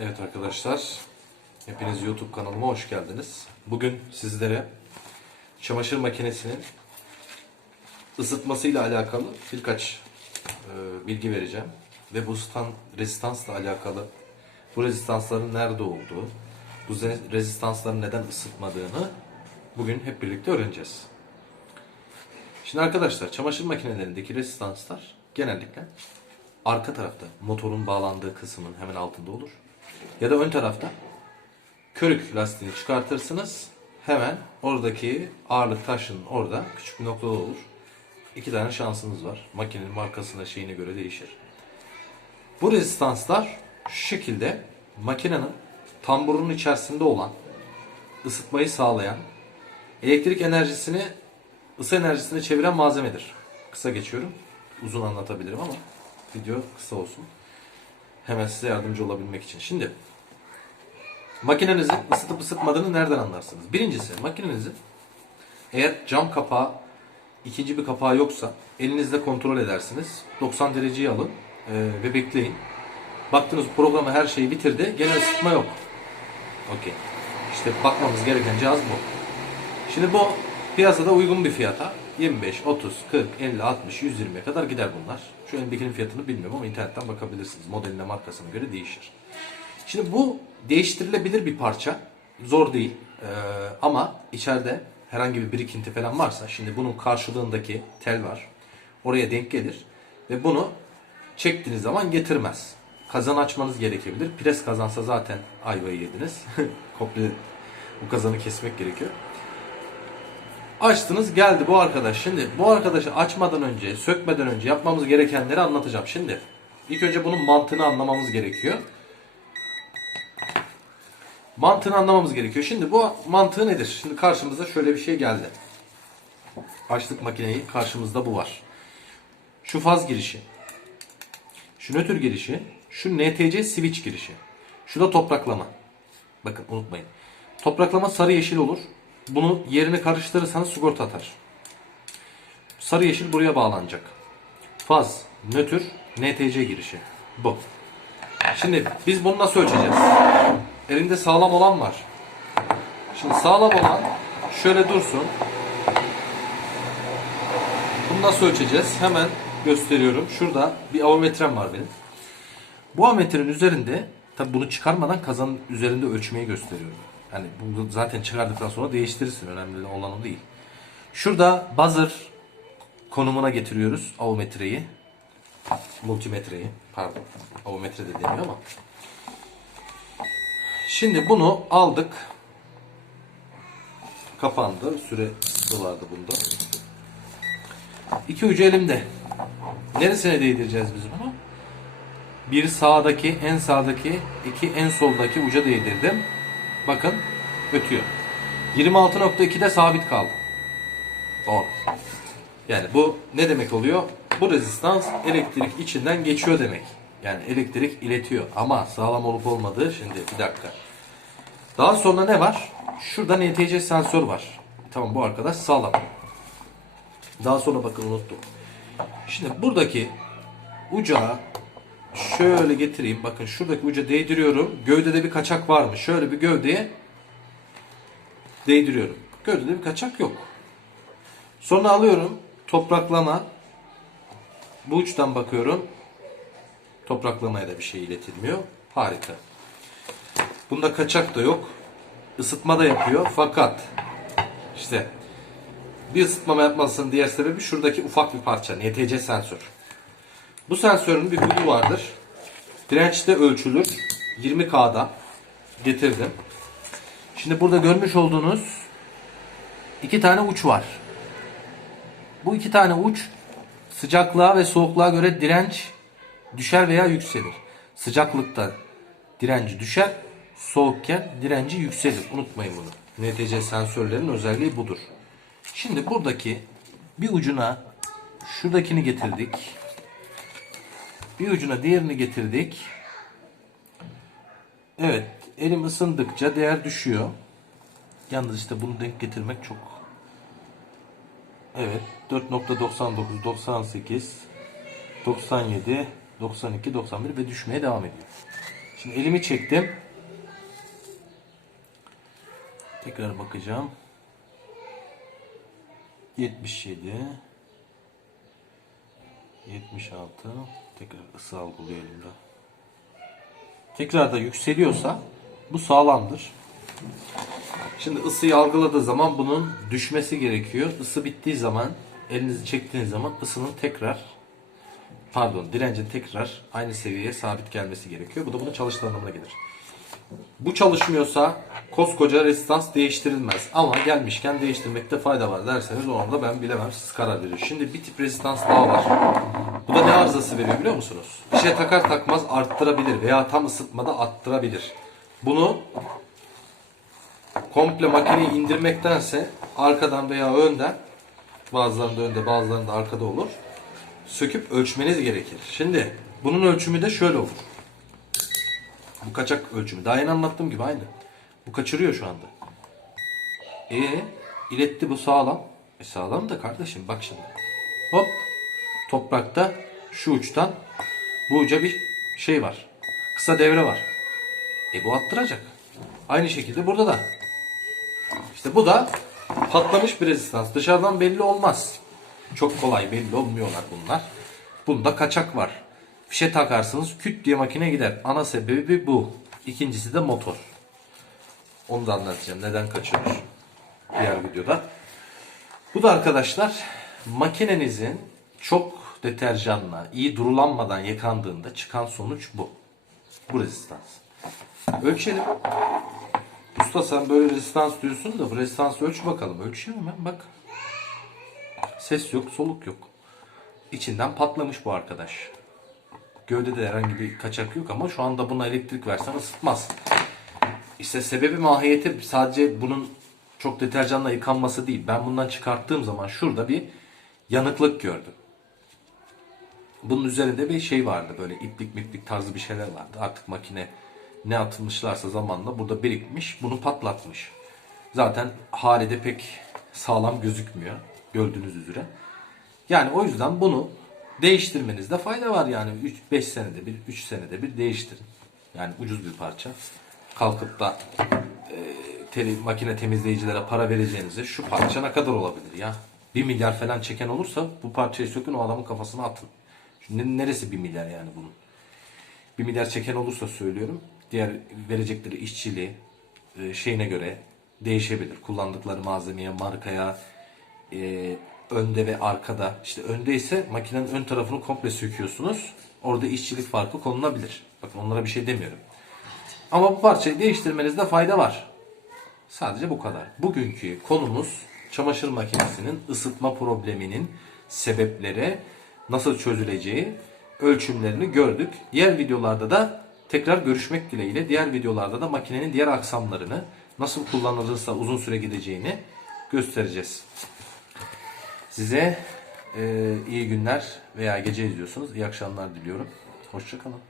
Evet arkadaşlar, hepiniz YouTube kanalıma hoş geldiniz. Bugün sizlere çamaşır makinesinin ısıtmasıyla alakalı birkaç e, bilgi vereceğim. Ve bu stan, rezistansla alakalı, bu rezistansların nerede olduğu, bu rezistansların neden ısıtmadığını bugün hep birlikte öğreneceğiz. Şimdi arkadaşlar çamaşır makinelerindeki rezistanslar genellikle arka tarafta motorun bağlandığı kısmın hemen altında olur. Ya da ön tarafta körük lastiğini çıkartırsınız. Hemen oradaki ağırlık taşının orada küçük bir noktada olur. İki tane şansınız var. Makinenin markasına şeyine göre değişir. Bu rezistanslar şu şekilde makinenin tamburunun içerisinde olan ısıtmayı sağlayan elektrik enerjisini ısı enerjisine çeviren malzemedir. Kısa geçiyorum. Uzun anlatabilirim ama video kısa olsun. Hemen size yardımcı olabilmek için. Şimdi makinenizin ısıtıp ısıtmadığını nereden anlarsınız? Birincisi makinenizin eğer cam kapağı ikinci bir kapağı yoksa elinizle kontrol edersiniz. 90 dereceyi alın e, ve bekleyin. Baktınız programı her şeyi bitirdi. Gene ısıtma yok. Okey. İşte bakmamız gereken cihaz bu. Şimdi bu piyasada uygun bir fiyata 25, 30, 40, 50, 60, 120'ye kadar gider bunlar. Şu elimdekinin fiyatını bilmiyorum ama internetten bakabilirsiniz. Modeline, markasına göre değişir. Şimdi bu değiştirilebilir bir parça. Zor değil. Ee, ama içeride herhangi bir birikinti falan varsa şimdi bunun karşılığındaki tel var. Oraya denk gelir ve bunu çektiğiniz zaman getirmez. Kazan açmanız gerekebilir. Pres kazansa zaten ayvayı yediniz. Komple bu kazanı kesmek gerekiyor. Açtınız geldi bu arkadaş. Şimdi bu arkadaşı açmadan önce, sökmeden önce yapmamız gerekenleri anlatacağım. Şimdi ilk önce bunun mantığını anlamamız gerekiyor. Mantığını anlamamız gerekiyor. Şimdi bu mantığı nedir? Şimdi karşımıza şöyle bir şey geldi. Açtık makineyi. Karşımızda bu var. Şu faz girişi. Şu nötr girişi. Şu NTC switch girişi. Şu da topraklama. Bakın unutmayın. Topraklama sarı yeşil olur. Bunu yerini karıştırırsanız sigorta atar. Sarı yeşil buraya bağlanacak. Faz, nötr, NTC girişi. Bu. Şimdi biz bunu nasıl ölçeceğiz? Elinde sağlam olan var. Şimdi sağlam olan şöyle dursun. Bunu nasıl ölçeceğiz? Hemen gösteriyorum. Şurada bir avometrem var benim. Bu avometrenin üzerinde tabi bunu çıkarmadan kazanın üzerinde ölçmeyi gösteriyorum. Yani bunu zaten çıkardıktan sonra değiştirirsin. Önemli olan o değil. Şurada buzzer konumuna getiriyoruz avometreyi. Multimetreyi. Pardon. Avometre de deniyor ama. Şimdi bunu aldık. Kapandı. Süre dolardı bunda. İki ucu elimde. Neresine değdireceğiz biz bunu? Bir sağdaki, en sağdaki, iki en soldaki uca değdirdim. Bakın ötüyor. 26.2'de sabit kaldı. On. Yani bu ne demek oluyor? Bu rezistans elektrik içinden geçiyor demek. Yani elektrik iletiyor. Ama sağlam olup olmadığı şimdi bir dakika. Daha sonra ne var? Şurada NTC sensör var. Tamam bu arkadaş sağlam. Daha sonra bakın unuttum. Şimdi buradaki ucağı şöyle getireyim. Bakın şuradaki uca değdiriyorum. Gövdede bir kaçak var mı? Şöyle bir gövdeye değdiriyorum. Gövdede bir kaçak yok. Sonra alıyorum topraklama. Bu uçtan bakıyorum. Topraklamaya da bir şey iletilmiyor. Harika. Bunda kaçak da yok. Isıtma da yapıyor. Fakat işte bir ısıtmama yapmasının diğer sebebi şuradaki ufak bir parça. NTC sensör. Bu sensörün bir huyu vardır. Dirençte ölçülür. 20K'da getirdim. Şimdi burada görmüş olduğunuz iki tane uç var. Bu iki tane uç sıcaklığa ve soğukluğa göre direnç düşer veya yükselir. Sıcaklıkta direnci düşer, soğukken direnci yükselir. Unutmayın bunu. NTC sensörlerin özelliği budur. Şimdi buradaki bir ucuna şuradakini getirdik. Bir ucuna diğerini getirdik. Evet, elim ısındıkça değer düşüyor. Yalnız işte bunu denk getirmek çok Evet 4.99, 98, 97, 92, 91 ve düşmeye devam ediyor. Şimdi elimi çektim. Tekrar bakacağım. 77 76 tekrar ısı algılıyor elimde. Tekrar da yükseliyorsa bu sağlamdır. Şimdi ısıyı algıladığı zaman bunun düşmesi gerekiyor. Isı bittiği zaman elinizi çektiğiniz zaman ısının tekrar pardon direncin tekrar aynı seviyeye sabit gelmesi gerekiyor. Bu da bunun çalıştığı anlamına gelir. Bu çalışmıyorsa koskoca rezistans değiştirilmez. Ama gelmişken değiştirmekte fayda var derseniz o anda ben bilemem siz karar verin. Şimdi bir tip rezistans daha var. Bu da ne arızası veriyor biliyor musunuz? Bir şey takar takmaz arttırabilir veya tam ısıtmada arttırabilir. Bunu komple makineyi indirmektense arkadan veya önden bazılarında önde bazılarında arkada olur. Söküp ölçmeniz gerekir. Şimdi bunun ölçümü de şöyle olur. Bu kaçak ölçümü. Daha yeni anlattığım gibi aynı. Bu kaçırıyor şu anda. E iletti bu sağlam. E sağlam da kardeşim bak şimdi. Hop toprakta şu uçtan bu uca bir şey var. Kısa devre var. E bu attıracak. Aynı şekilde burada da. İşte bu da patlamış bir rezistans. Dışarıdan belli olmaz. Çok kolay belli olmuyorlar bunlar. Bunda kaçak var. Fişe takarsınız küt diye makine gider. Ana sebebi bu. İkincisi de motor. Onu da anlatacağım. Neden kaçıyor? Diğer videoda. Bu da arkadaşlar makinenizin çok deterjanla iyi durulanmadan yıkandığında çıkan sonuç bu. Bu rezistans. Ölçelim. Usta sen böyle rezistans diyorsun da bu rezistansı ölç bakalım. Ölçüyor mu? Bak. Ses yok, soluk yok. İçinden patlamış bu arkadaş. Gövdede herhangi bir kaçak yok ama şu anda buna elektrik versen ısıtmaz. İşte sebebi mahiyeti sadece bunun çok deterjanla yıkanması değil. Ben bundan çıkarttığım zaman şurada bir yanıklık gördüm. Bunun üzerinde bir şey vardı böyle iplik miplik tarzı bir şeyler vardı. Artık makine ne atılmışlarsa zamanla burada birikmiş bunu patlatmış. Zaten halide pek sağlam gözükmüyor gördüğünüz üzere. Yani o yüzden bunu değiştirmenizde fayda var yani 3-5 senede bir 3 senede bir değiştirin. Yani ucuz bir parça. Kalkıp da e, tele, makine temizleyicilere para vereceğinize şu parça ne kadar olabilir ya? 1 milyar falan çeken olursa bu parçayı sökün o adamın kafasına atın. Şimdi neresi 1 milyar yani bunun? 1 milyar çeken olursa söylüyorum. Diğer verecekleri işçiliği e, şeyine göre değişebilir. Kullandıkları malzemeye, markaya, e, önde ve arkada. İşte önde ise makinenin ön tarafını komple söküyorsunuz. Orada işçilik farkı konulabilir. Bakın onlara bir şey demiyorum. Ama bu parçayı değiştirmenizde fayda var. Sadece bu kadar. Bugünkü konumuz çamaşır makinesinin ısıtma probleminin sebepleri nasıl çözüleceği ölçümlerini gördük. Diğer videolarda da tekrar görüşmek dileğiyle diğer videolarda da makinenin diğer aksamlarını nasıl kullanılırsa uzun süre gideceğini göstereceğiz. Size e, iyi günler veya gece izliyorsunuz. İyi akşamlar diliyorum. Hoşçakalın.